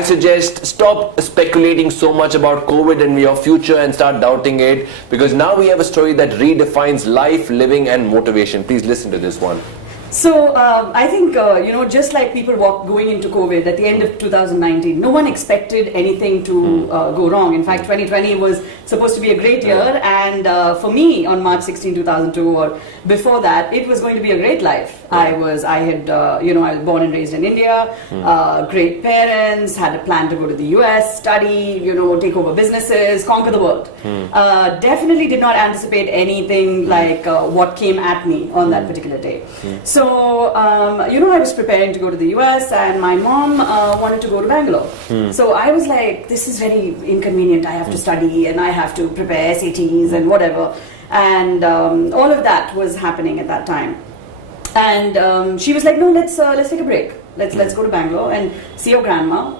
I suggest stop speculating so much about COVID and your future and start doubting it, because now we have a story that redefines life, living and motivation. Please listen to this one. So I think, just like people going into COVID at the end of 2019, no one expected anything to go wrong. In fact, 2020 was supposed to be a great year, and for me on March 16, 2002 or before that, it was going to be a great life. I was born and raised in India, great parents, had a plan to go to the US, study, take over businesses, conquer the world. Definitely did not anticipate anything like what came at me on that particular day. So, I was preparing to go to the US, and my mom wanted to go to Bangalore. So I was like, this is very inconvenient. I have to study and I have to prepare SATs and whatever. And all of that was happening at that time. And she was like, no, let's take a break. Let's go to Bangalore and see your grandma,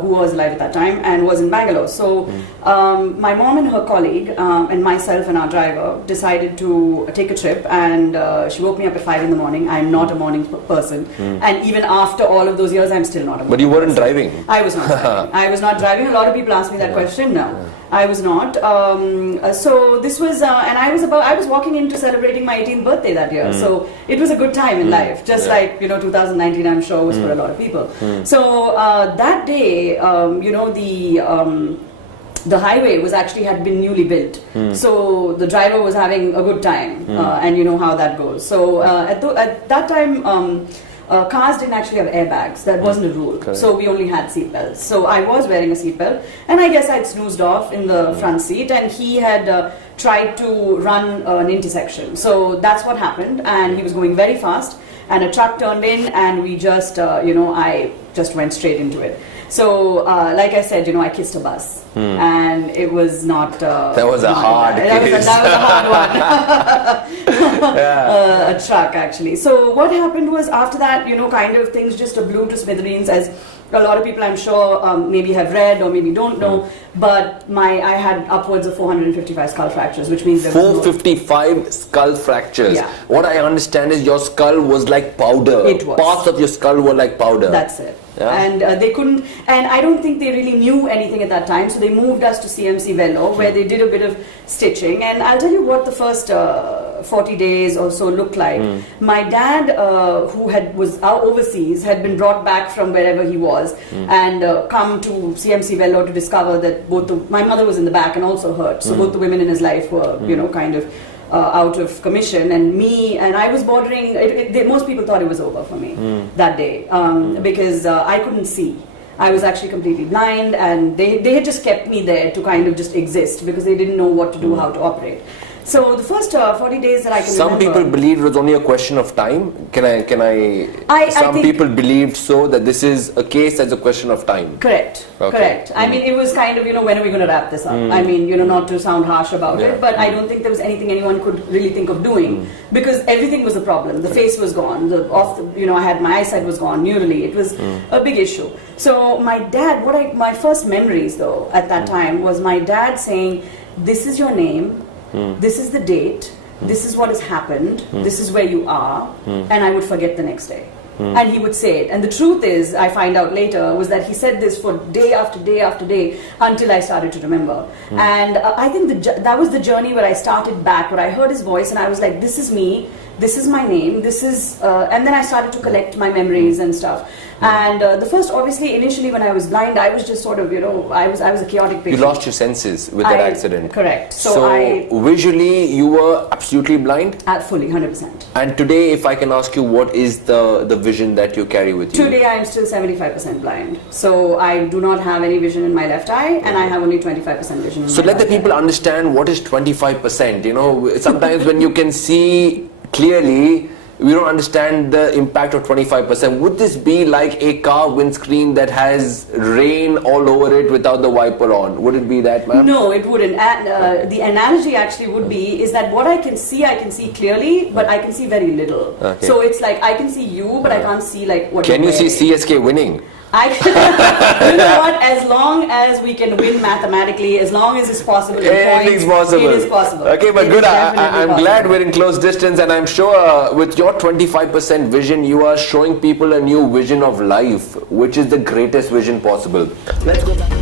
who was alive at that time and was in Bangalore. So my mom and her colleague and myself and our driver decided to take a trip, and she woke me up at 5 in the morning. I'm not a morning person, and even after all of those years, I'm still not a morning But you weren't person. driving? I was not driving. I was not driving. A lot of people ask me that question. No. I was not. So this was, and I was walking into celebrating my 18th birthday that year. So it was a good time in life, just like 2019, I'm sure was for a lot of people. So that day, the highway had been newly built. So the driver was having a good time, and you know how that goes. So at that time. Cars didn't actually have airbags. That wasn't a rule. Correct. So we only had seatbelts. So I was wearing a seatbelt, and I guess I'd snoozed off in the front seat, and he had tried to run an intersection. So that's what happened, and he was going very fast, and a truck turned in, and we just, I just went straight into it. So, like I said, I kissed a bus, and it was not. That was a hard kiss. That was a hard one. A truck, actually. So what happened was, after that, kind of things just blew to smithereens, as a lot of people, I'm sure, maybe have read or maybe don't know. But I had upwards of 455 skull fractures, which means there was 455 skull fractures. Yeah. What I understand is your skull was like powder. It was. Parts of your skull were like powder. That's it. Yeah. And they couldn't, and I don't think they really knew anything at that time, so they moved us to CMC Vellore, where they did a bit of stitching. And I'll tell you what the first 40 days or so looked like. My dad, who was overseas, had been brought back from wherever he was, and come to CMC Vellore to discover that my mother was in the back and also hurt. So both the women in his life were, kind of out of commission, and I was bordering. Most people thought it was over for me that day, because I couldn't see. I was actually completely blind, and they had just kept me there to kind of just exist, because they didn't know what to do, how to operate. So the first 40 days that I can remember. Some people believed it was only a question of time. Some people believed that this is a case as a question of time. Correct. Okay. Correct. I mean, it was kind of, when are we going to wrap this up? I mean, not to sound harsh about it, but I don't think there was anything anyone could really think of doing, because everything was a problem. The face was gone. I had my eyesight was gone neurally. It was a big issue. So my dad, my first memories though at that time was my dad saying, "This is your name. This is the date, this is what has happened, this is where you are," and I would forget the next day. And he would say it. And the truth is, I find out later, was that he said this for day after day after day until I started to remember. And I think that was the journey where I started back, where I heard his voice and I was like, this is me, this is my name, this is, and then I started to collect my memories and stuff. And the first, obviously, initially when I was blind, I was just sort of, I was a chaotic patient. You lost your senses with that accident. Correct. So visually, you were absolutely blind? Fully, 100%. And today, if I can ask you, what is the vision that you carry with you? Today, I am still 75% blind. So I do not have any vision in my left eye, and I have only 25% vision in my So let the people understand what is 25%. Sometimes when you can see clearly, we don't understand the impact of 25%. Would this be like a car windscreen that has rain all over it without the wiper on? Would it be that, ma'am? No, it wouldn't. The analogy actually would be is that what I can see clearly, but I can see very little. Okay. So it's like I can see you, but I can't see like what Can you're you see CSK winning? You know what? As long as we can win mathematically, as long as it's possible, Anything's possible. It is possible. Okay, but It good. is definitely I'm possible. glad we're in close distance, and I'm sure with your 25% vision, you are showing people a new vision of life, which is the greatest vision possible. Let's go back.